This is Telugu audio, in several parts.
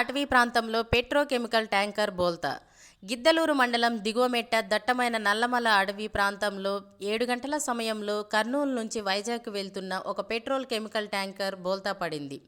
అటవీ ప్రాంతంలో పెట్రోకెమికల్ ట్యాంకర్ బోల్తా. గిద్దలూరు మండలం దిగువమెట్ట దట్టమైన నల్లమల అడవి ప్రాంతంలో ఏడు గంటల సమయంలో కర్నూలు నుంచి వైజాగ్ వెళ్తున్న ఒక పెట్రోల్ కెమికల్ ట్యాంకర్ బోల్తా పడింది.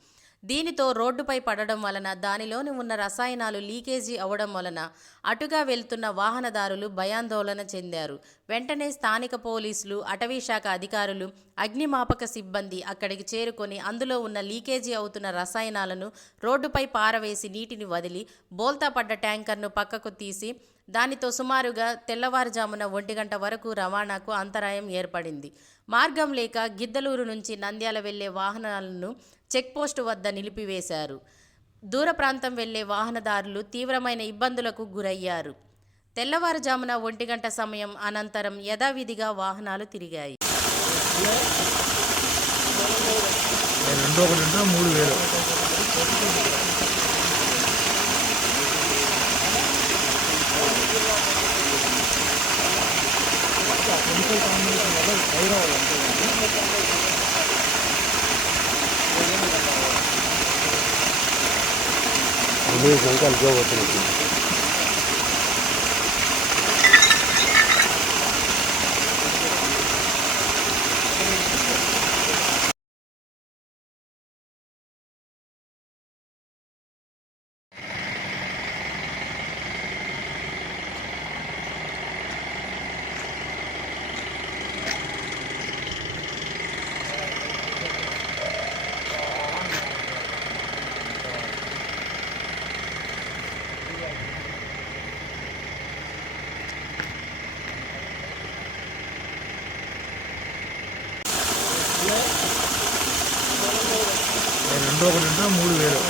దీనితో రోడ్డుపై పడడం వలన దానిలోని ఉన్న రసాయనాలు లీకేజీ అవడం వలన అటుగా వెళ్తున్న వాహనదారులు భయాందోళన చెందారు. వెంటనే స్థానిక పోలీసులు అటవీ శాఖ అధికారులు అగ్నిమాపక సిబ్బంది అక్కడికి చేరుకొని అందులో ఉన్న లీకేజీ అవుతున్న రసాయనాలను రోడ్డుపై పారవేసి నీటిని వదిలి బోల్తా పడ్డ ట్యాంకర్ను పక్కకు తీసి దానితో సుమారుగా తెల్లవారుజామున ఒంటి గంట వరకు రవాణాకు అంతరాయం ఏర్పడింది. మార్గం లేక గిద్దలూరు నుంచి నంద్యాల వెళ్ళే వాహనాలను చెక్పోస్టు వద్ద నిలిపివేశారు. దూర ప్రాంతం వెళ్ళే వాహనదారులు తీవ్రమైన ఇబ్బందులకు గురయ్యారు. తెల్లవారుజామున ఒంటి గంట సమయం అనంతరం యథావిధిగా వాహనాలు తిరిగాయి. రెండు ఒకటి రెండు మూడు వేలు. બે જંગલ જોવો તમે. రెండు ఒకటి రెండు మూడు వేలు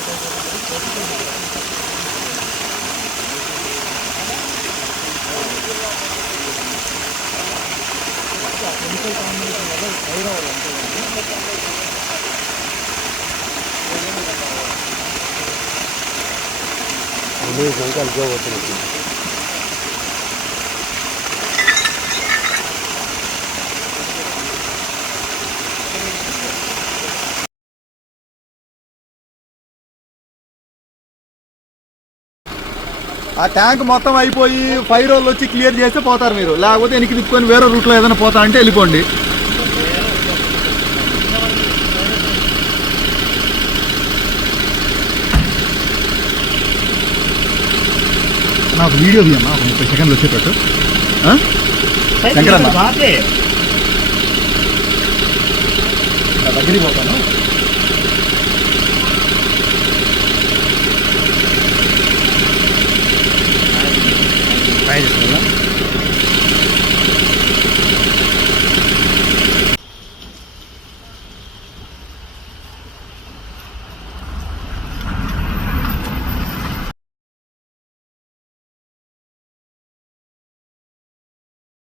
ఆ ట్యాంక్ మొత్తం అయిపోయి ఫైవ్ రోజులు వచ్చి క్లియర్ చేస్తే పోతారు మీరు. లేకపోతే వెనక్కి తిప్పుకొని వేరే రూట్లో ఏదైనా పోతా అంటే వెళ్ళిపోండి. నాకు వీడియో తీయమ్మా ఒక ముప్పై సెకండ్లు వచ్చేటట్టు. నా దగ్గరికి పోతాను.